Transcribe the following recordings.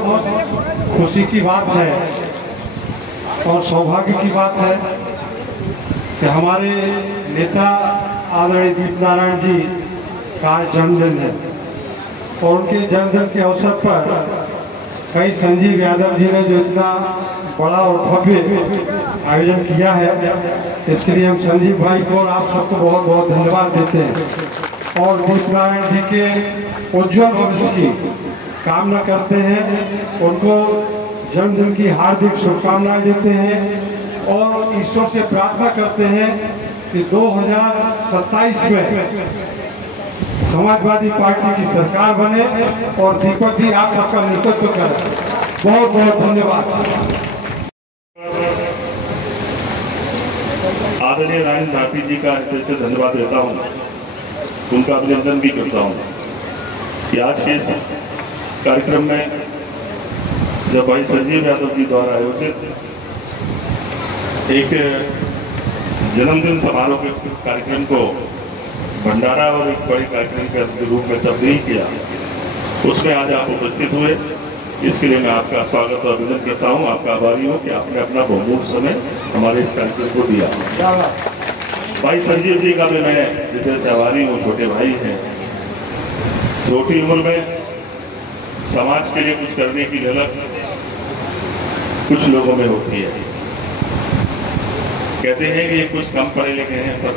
बहुत खुशी की बात है और सौभाग्य की बात है कि हमारे नेता आदरणीय दीपनारायण जी का जन्मदिन है और उनके जन्मदिन के अवसर पर कई संजीव यादव जी ने जो इतना बड़ा और भव्य आयोजन किया है, इसके लिए हम संजीव भाई को और आप सबको बहुत बहुत धन्यवाद देते हैं और दीपनारायण जी के उज्ज्वल भविष्य की कामना करते हैं। उनको जन्मदिन की हार्दिक शुभकामनाएं देते हैं और ईश्वर से प्रार्थना करते हैं कि 2027 में समाजवादी पार्टी की सरकार बने और दीपक जी आप सबका नेतृत्व करें। बहुत बहुत धन्यवाद। आदरणीय राजेंद्र भारती जी का हृदय से धन्यवाद देता हूँ, उनका अभिनंदन भी करता हूँ कि आज के कार्यक्रम में जब भाई संजीव यादव जी द्वारा आयोजित एक जन्मदिन समारोह के कार्यक्रम को भंडारा और एक बड़े कार्यक्रम के रूप में तब्दील किया, उसमें आज आप उपस्थित हुए। इसके लिए मैं आपका स्वागत और अभिनंदन करता हूं, आपका आभारी हूं कि आपने अपना बहुमूल्य समय हमारे इस कार्यक्रम को दिया। भाई संजीव जी का भी मैं हृदय से आभारी हूँ, छोटे भाई हैं। छोटी उम्र में समाज के लिए कुछ करने की झलक कुछ लोगों में होती है। कहते हैं कि कुछ कम पढ़े लिखे हैं पर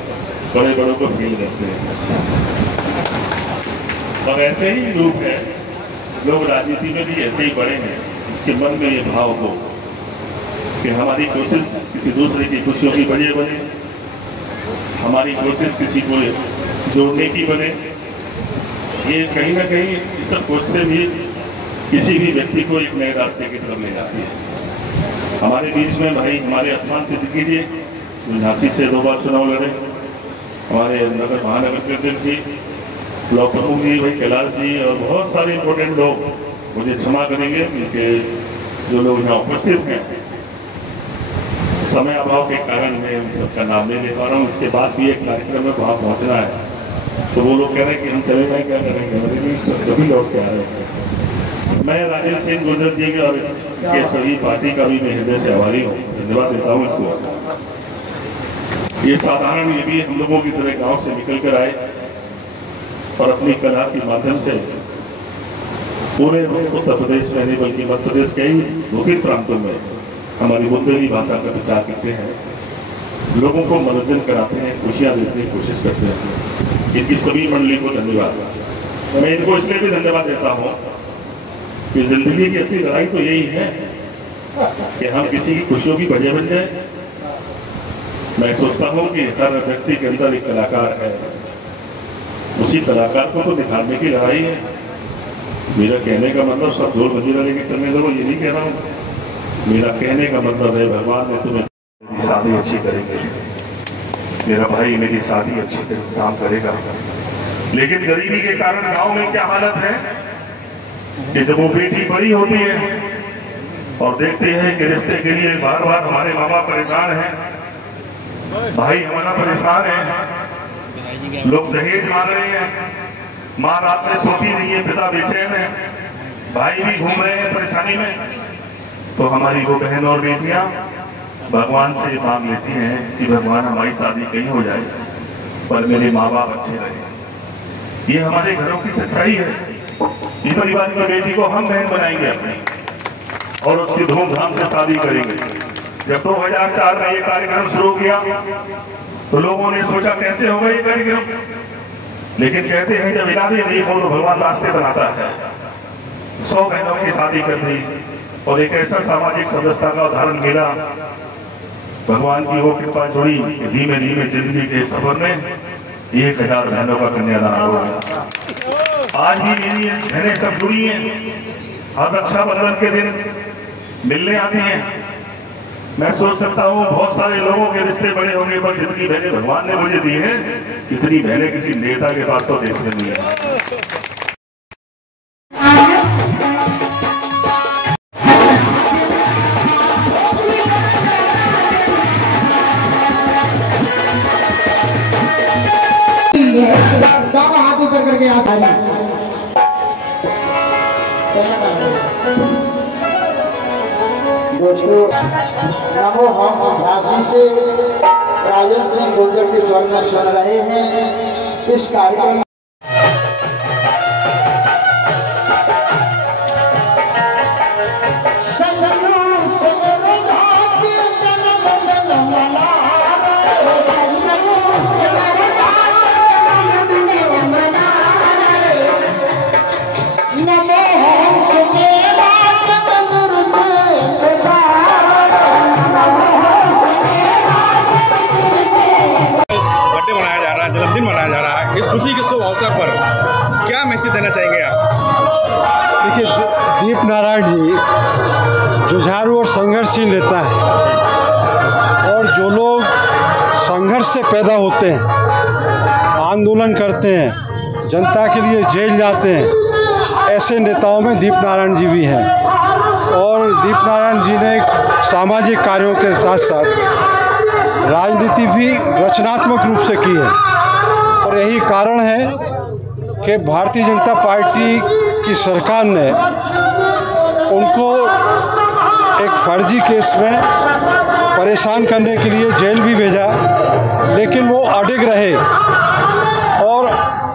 बड़े बड़ों को फील करते हैं, और ऐसे ही लोग हैं, लोग राजनीति में भी ऐसे ही बड़े हैं जिसके मन में ये भाव हो कि हमारी कोशिश किसी दूसरे की खुशियों की वजह बने, हमारी कोशिश किसी को जोड़ने की बने। ये कहीं ना कहीं इस सब कोशिशें भी किसी भी व्यक्ति को एक नए रास्ते की तरफ ले जाती है। हमारे बीच में भाई हमारे आसमान सिद्दीकी जी जो झांसी से 2 बार चुनाव लड़े, हमारे नगर महानगर के अध्यक्ष जी, ब्लॉक प्रमुख जी भाई कैलाश जी और बहुत सारे इंपॉर्टेंट लोग, मुझे क्षमा करेंगे उनके जो लोग यहाँ उपस्थित हैं, समय अभाव के कारण मैं उन सबका नाम नहीं ले पा रहा हूँ। इसके बाद भी एक कार्यक्रम में वहाँ पहुँचना है, तो वो लोग कह रहे हैं कि हम चले जाए, क्या करेंगे, कभी लौट के आ रहे हैं। मैं राजेंद्र सिंह गुर्जर जी के और के सभी पार्टी का भी मैं हृदय से आभारी हूँ, धन्यवाद देता हूँ इनको। ये साधारण ये भी हम लोगों की तरह गांव से निकल कर आए और अपनी कला के माध्यम से पूरे उत्तर प्रदेश में नहीं बल्कि मध्य प्रदेश के ही विभिन्न प्रांतों में हमारी बुंदेली भाषा का प्रचार करते हैं, लोगों को मनोरंजन कराते हैं, खुशियाँ देने की कोशिश करते हैं। इनकी सभी मंडली को धन्यवाद। मैं इनको इसलिए भी धन्यवाद देता हूँ कि जिंदगी की असली लड़ाई तो यही है कि हम किसी की खुशियों की वजह बन जाए। मैं सोचता हूँ कि हर व्यक्ति के अंदर एक कलाकार है, उसी कलाकार को तो निखारने की लड़ाई है। मेरा कहने का मतलब सब ढोल मजीरा लेके चलने दो, ये नहीं कह रहा हूँ। मेरा कहने का मतलब है भगवान ने तुम्हें मेरी शादी अच्छी करेंगे, मेरा भाई मेरी शादी अच्छी इंतजाम करेगा। लेकिन गरीबी के कारण गांव में क्या हालत है कि जब वो बेटी बड़ी होती है और देखते हैं कि रिश्ते के लिए बार बार हमारे मामा परेशान हैं, भाई हमारा परेशान है, लोग दहेज मांग रहे हैं, माँ रात में सोती नहीं है, पिता बेचैन है, भाई भी घूम रहे हैं परेशानी में, तो हमारी वो बहन और बेटियां भगवान से मांग लेती हैं कि भगवान हमारी शादी कहीं हो जाए पर मेरे माँ बाप अच्छे रहे। ये हमारे घरों की सच्चाई है। इस परिवार की बेटी को हम बहन बनाएंगे अपनी और उसकी धूमधाम से शादी करेंगे। जब 2004 में ये कार्यक्रम शुरू किया तो लोगों ने सोचा कैसे होगा ये कार्यक्रम, लेकिन कहते हैं जब इरादे नहीं हो तो भगवान रास्ते बनाता है। 100 बहनों की शादी कर दी और एक ऐसा सामाजिक सदस्यता का उदाहरण मिला। भगवान की वो कृपा जुड़ी, धीमे धीमे जिंदगी के सफर में 1000 बहनों का कन्यादान हो गया। आज भी मेरी बहनें सब जुड़ी हैं, हर रक्षाबंधन के दिन मिलने आती हैं। मैं सोच सकता हूँ बहुत सारे लोगों के रिश्ते बड़े होंगे पर जितनी बहनें भगवान ने मुझे दी हैं, इतनी बहनें किसी नेता के पास तो देश में नहीं है। हाथ ऊपर करके आ सारी दोस्तों, नमो हम झांसी से राजन सिंह गुर्जर के स्वर में सुन रहे हैं। इस कार्यक्रम जन्मदिन मनाया जा रहा है, इस खुशी के शुभ अवसर पर क्या मैसेज देना चाहेंगे आप? देखिए, दीप नारायण जी जुझारू और संघर्षशील नेता है, और जो लोग संघर्ष से पैदा होते हैं, आंदोलन करते हैं, जनता के लिए जेल जाते हैं, ऐसे नेताओं में दीप नारायण जी भी हैं। और दीप नारायण जी ने सामाजिक कार्यों के साथ साथ राजनीति भी रचनात्मक रूप से की है, और यही कारण है कि भारतीय जनता पार्टी की सरकार ने उनको एक फर्जी केस में परेशान करने के लिए जेल भी भेजा, लेकिन वो अडिग रहे, और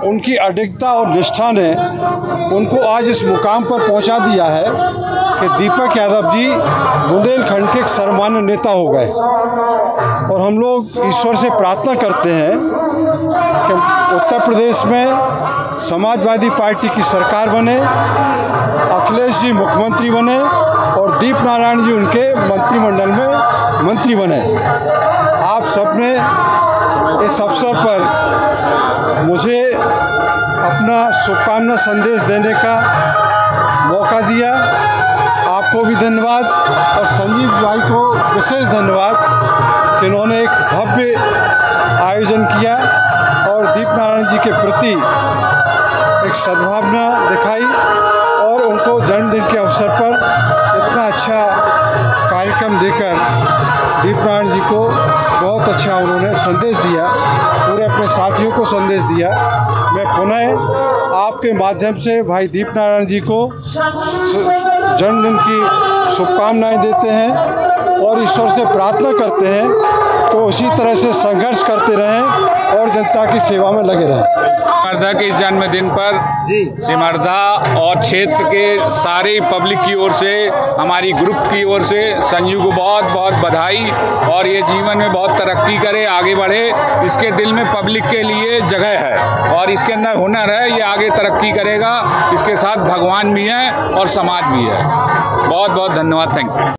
उनकी अडिगता और निष्ठा ने उनको आज इस मुकाम पर पहुंचा दिया है कि दीपक यादव जी बुंदेलखंड के एक सर्वमान्य नेता हो गए। और हम लोग ईश्वर से प्रार्थना करते हैं कि उत्तर प्रदेश में समाजवादी पार्टी की सरकार बने, अखिलेश जी मुख्यमंत्री बने, और दीप नारायण जी उनके मंत्रिमंडल में मंत्री बने। आप सबने इस अवसर पर मुझे अपना शुभकामना संदेश देने का मौका दिया। आपको भी धन्यवाद, और संजीव भाई को विशेष धन्यवाद कि इन्होंने एक भव्य आयोजन किया और दीप नारायण जी के प्रति एक सद्भावना दिखाई, और उनको जन्मदिन के अवसर पर इतना अच्छा कार्यक्रम देकर दीप नारायण जी को बहुत अच्छा उन्होंने संदेश दिया, पूरे अपने साथियों को संदेश दिया। मैं पुनः आपके माध्यम से भाई दीप नारायण जी को जन्मदिन की शुभकामनाएं देते हैं, और ईश्वर से प्रार्थना करते हैं तो उसी तरह से संघर्ष करते रहें और जनता की सेवा में लगे रहें। सिमरदा के जन्मदिन पर सिमरदा और क्षेत्र के सारे पब्लिक की ओर से, हमारी ग्रुप की ओर से संजू को बहुत बहुत बधाई, और ये जीवन में बहुत तरक्की करे, आगे बढ़े। इसके दिल में पब्लिक के लिए जगह है और इसके अंदर हुनर है, ये आगे तरक्की करेगा। इसके साथ भगवान भी हैं और समाज भी है। बहुत बहुत धन्यवाद, थैंक यू।